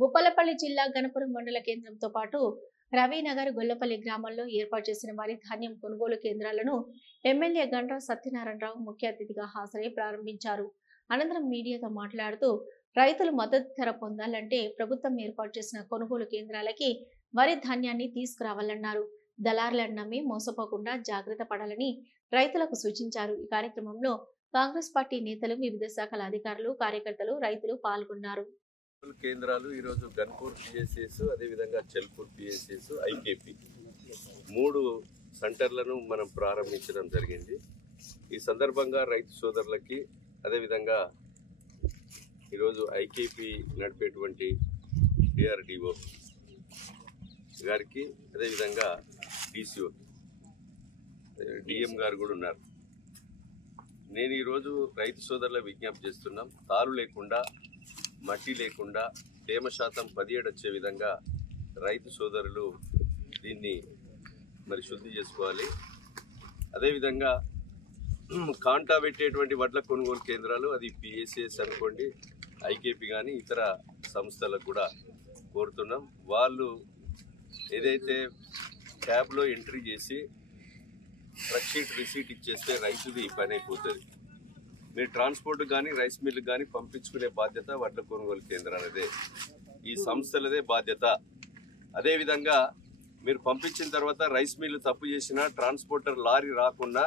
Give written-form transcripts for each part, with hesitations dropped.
భూపాలపల్లి జిల్లా గణపురం మండల కేంద్రంతో పాటు రవినగర్ గొల్లపల్లి గ్రామాల్లో ఏర్పాటు చేసిన వరి ధాన్యం కొనుగోలు కేంద్రాలను ఎమ్మెల్యే గండ్ర సత్యనారాయణరావు ముఖ్య అతిథిగా హాజరై ప్రారంభించారు. అనంతరం మీడియాతో మాట్లాడుతూ రైతులు మద్దతు ధర పొందాలంటే ప్రభుత్వం ఏర్పాటు చేసిన కొనుగోలు కేంద్రాలకి వరి ధాన్యాన్ని తీసుకురావాలన్నారు. దళారులను నమ్మి మోసపోకుండా జాగ్రత్త పడాలని రైతులకు సూచించారు. ఈ కార్యక్రమంలో కాంగ్రెస్ పార్టీ నేతలు, వివిధ శాఖల అధికారులు, కార్యకర్తలు, రైతులు పాల్గొన్నారు. కేంద్రాలు ఈరోజు గన్పూర్ పిఎస్ఎస్, అదేవిధంగా చెల్పూర్ పిఎస్ఎస్, ఐకేపీ 3 సెంటర్లను మనం ప్రారంభించడం జరిగింది. ఈ సందర్భంగా రైతు సోదరులకి, అదేవిధంగా ఈరోజు ఐకేపీ నడిపేటువంటి డిఆర్డిఓ గారికి, అదేవిధంగా డిసిఓ డిఎం గారు కూడా ఉన్నారు. నేను ఈరోజు రైతు సోదరుల విజ్ఞప్తి చేస్తున్నాం, తారు లేకుండా, మట్టి లేకుండా తేమ శాతం 17 వచ్చే విధంగా రైతు సోదరులు దీన్ని మరి శుద్ధి చేసుకోవాలి. అదేవిధంగా కాంటా పెట్టేటువంటి వడ్ల కొనుగోలు కేంద్రాలు, అది పిఎస్ఎస్ అనుకోండి, ఐకేపీ కానీ ఇతర సంస్థలకు కూడా కోరుతున్నాం. వాళ్ళు ఏదైతే ట్యాబ్లో ఎంట్రీ చేసి ట్రక్ షీట్ రిసీట్ ఇచ్చేస్తే రైతుది పని అయిపోతుంది. మీరు ట్రాన్స్పోర్ట్ కానీ రైస్ మిల్లు కానీ పంపించుకునే బాధ్యత వడ్ల కొనుగోలు కేంద్రాలదే, ఈ సంస్థలదే బాధ్యత. అదేవిధంగా మీరు పంపించిన తర్వాత రైస్ మిల్లు తప్పు చేసినా, ట్రాన్స్పోర్టర్ లారీ రాకుండా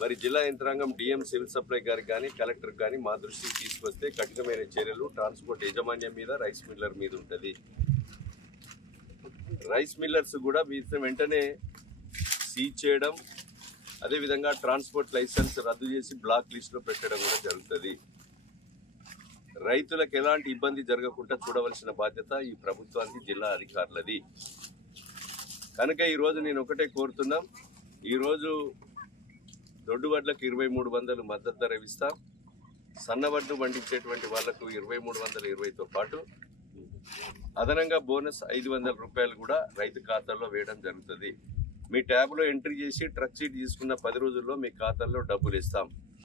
మరి జిల్లా యంత్రాంగం, డిఎం, సివిల్ సప్లై గారికి కానీ కలెక్టర్ కానీ మా దృష్టికి తీసుకొస్తే కఠినమైన చర్యలు ట్రాన్స్పోర్ట్ యాజమాన్యం మీద, రైస్ మిల్లర్ మీద ఉంటుంది. రైస్ మిల్లర్స్ కూడా వెంటనే సీజ్ చేయడం, అదేవిధంగా ట్రాన్స్పోర్ట్ లైసెన్స్ రద్దు చేసి బ్లాక్ లిస్టులో పెట్టడం కూడా జరుగుతుంది. రైతులకు ఎలాంటి ఇబ్బంది జరగకుండా చూడవలసిన బాధ్యత ఈ ప్రభుత్వానికి, జిల్లా అధికారులది. కనుక ఈరోజు నేను ఒకటే కోరుతున్నాం, ఈరోజు దొడ్డు వడ్లకు 2300 మద్దతు ధర ఇస్తాం. సన్నవడ్లు పండించేటువంటి వాళ్లకు 2320తో పాటు అదనంగా బోనస్ 500 రూపాయలు కూడా రైతు ఖాతాల్లో వేయడం జరుగుతుంది. మీ ట్యాబ్లో ఎంట్రీ చేసి ట్రక్ షీట్ తీసుకున్న 10 రోజుల్లో మీ ఖాతాల్లో డబ్బులు ఇస్తాం.